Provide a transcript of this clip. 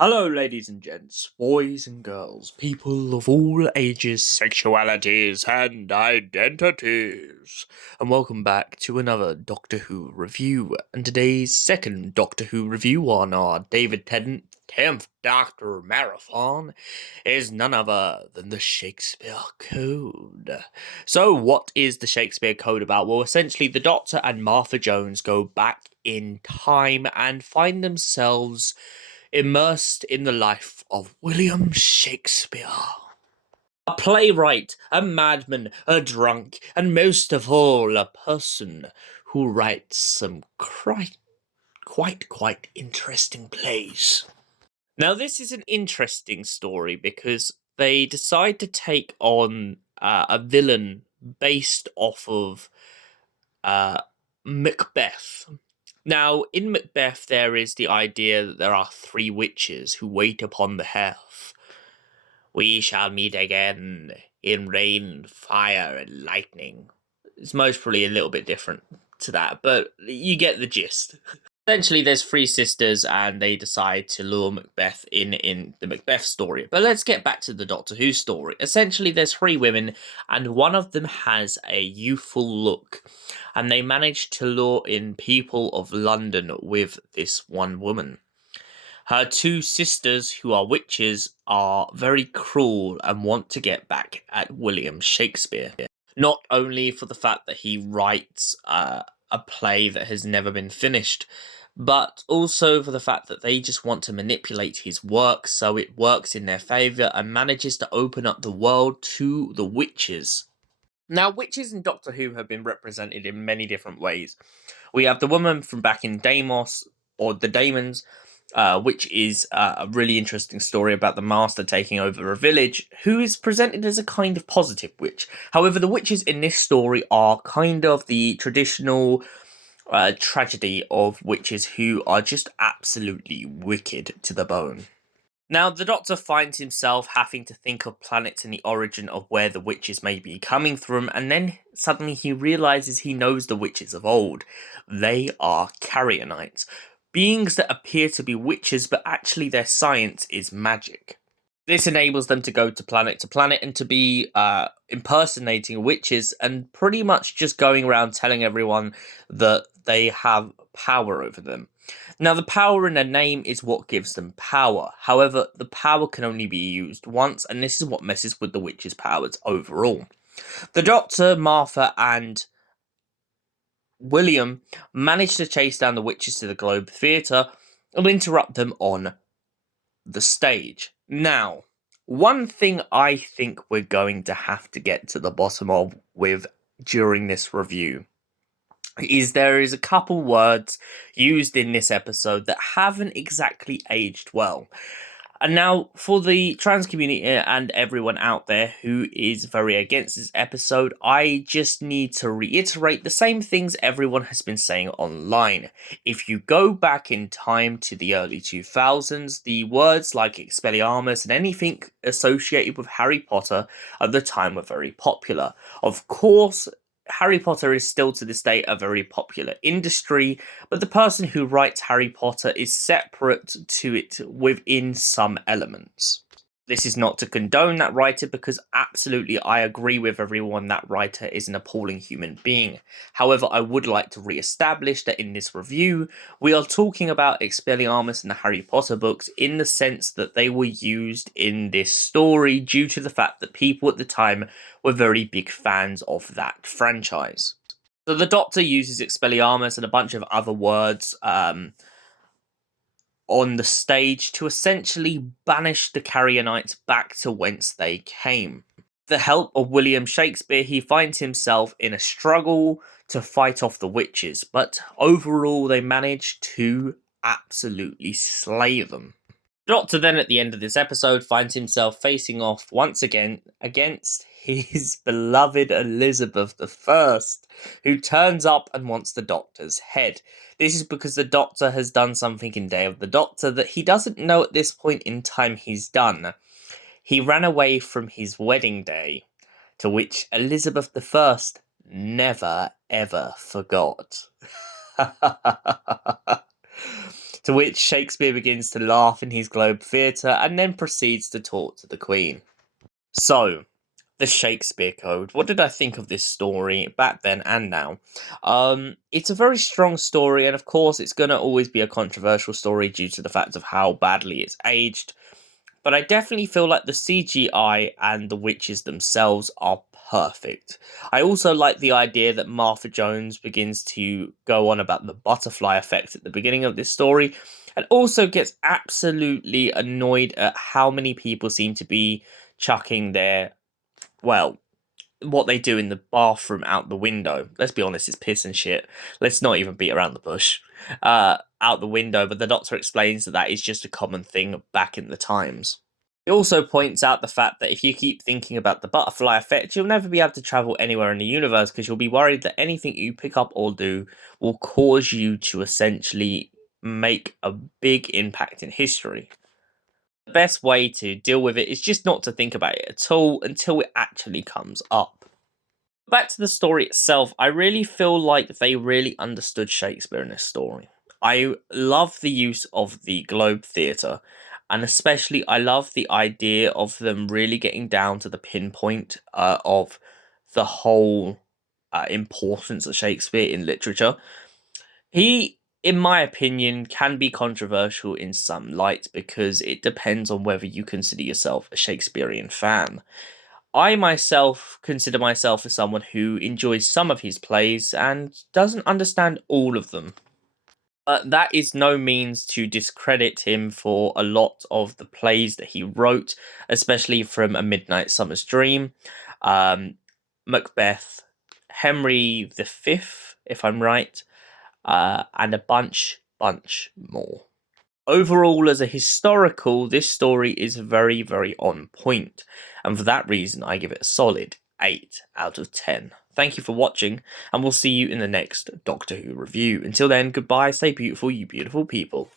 Hello, ladies and gents, boys and girls, people of all ages, sexualities, and identities, and welcome back to another Doctor Who review. And today's second Doctor Who review on our David Tennant 10th Doctor Marathon is none other than the Shakespeare Code. So, what is the Shakespeare Code about? Well, essentially, the Doctor and Martha Jones go back in time and find themselves immersed in the life of William Shakespeare. A playwright, a madman, a drunk, and most of all, a person who writes some quite interesting plays. Now, this is an interesting story because they decide to take on a villain based off of Macbeth. Now, in Macbeth, there is the idea that there are three witches who wait upon the hearth. We shall meet again in rain, fire, and lightning. It's most probably a little bit different to that, but you get the gist. Essentially, there's three sisters, and they decide to lure Macbeth in the Macbeth story. But let's get back to the Doctor Who story. Essentially, there's three women, and one of them has a youthful look. And they manage to lure in people of London with this one woman. Her two sisters, who are witches, are very cruel and want to get back at William Shakespeare. Not only for the fact that he writes a play that has never been finished, but also for the fact that they just want to manipulate his work so it works in their favour and manages to open up the world to the witches. Now, witches in Doctor Who have been represented in many different ways. We have the woman from back in Deimos, or the Daemons, which is a really interesting story about the Master taking over a village, who is presented as a kind of positive witch. However, the witches in this story are kind of the traditional tragedy of witches who are just absolutely wicked to the bone. Now, the Doctor finds himself having to think of planets and the origin of where the witches may be coming from, and then suddenly he realises he knows the witches of old. They are Carrionites, beings that appear to be witches, but actually their science is magic. This enables them to go to planet and to be impersonating witches and pretty much just going around telling everyone that they have power over them. Now, the power in their name is what gives them power. However, the power can only be used once, and this is what messes with the witches' powers overall. The Doctor, Martha, and William manage to chase down the witches to the Globe Theatre and interrupt them on the stage. Now, one thing I think we're going to have to get to the bottom of with during this review is there is a couple words used in this episode that haven't exactly aged well. And now, for the trans community and everyone out there who is very against this episode, I just need to reiterate the same things everyone has been saying online. If you go back in time to the early 2000s, the words like Expelliarmus and anything associated with Harry Potter at the time were very popular. Of course, Harry Potter is still to this day a very popular industry, but the person who writes Harry Potter is separate to it within some elements. This is not to condone that writer, because absolutely I agree with everyone that writer is an appalling human being. However, I would like to re-establish that in this review, we are talking about Expelliarmus and the Harry Potter books in the sense that they were used in this story due to the fact that people at the time were very big fans of that franchise. So the Doctor uses Expelliarmus and a bunch of other words on the stage to essentially banish the Carrionites back to whence they came. With the help of William Shakespeare, he finds himself in a struggle to fight off the witches, but overall they manage to absolutely slay them. Doctor then, at the end of this episode, finds himself facing off once again against his beloved Elizabeth I, who turns up and wants the Doctor's head. This is because the Doctor has done something in Day of the Doctor that he doesn't know at this point in time he's done. He ran away from his wedding day, to which Elizabeth I never ever forgot. To which Shakespeare begins to laugh in his Globe Theatre and then proceeds to talk to the Queen. So, the Shakespeare Code. What did I think of this story back then and now? It's a very strong story, and of course, it's going to always be a controversial story due to the fact of how badly it's aged. But I definitely feel like the CGI and the witches themselves are perfect. I also like the idea that Martha Jones begins to go on about the butterfly effect at the beginning of this story, and also gets absolutely annoyed at how many people seem to be chucking their, well, what they do in the bathroom out the window. Let's be honest, it's piss and shit. Let's not even beat around the bush. Out the window, but the Doctor explains that that is just a common thing back in the times. He also points out the fact that if you keep thinking about the butterfly effect, you'll never be able to travel anywhere in the universe because you'll be worried that anything you pick up or do will cause you to essentially make a big impact in history. The best way to deal with it is just not to think about it at all until it actually comes up. Back to the story itself, I really feel like they really understood Shakespeare in this story. I love the use of the Globe Theatre, and especially I love the idea of them really getting down to the pinpoint of the whole importance of Shakespeare in literature. He, in my opinion, can be controversial in some light because it depends on whether you consider yourself a Shakespearean fan. I myself consider myself as someone who enjoys some of his plays and doesn't understand all of them. But that is no means to discredit him for a lot of the plays that he wrote, especially from A Midnight Summer's Dream, um, Macbeth, Henry V, if I'm right, and a bunch more. Overall, as a historical, this story is very, very on point, and for that reason, I give it a solid 8 out of 10. Thank you for watching, and we'll see you in the next Doctor Who review. Until then, goodbye, stay beautiful, you beautiful people.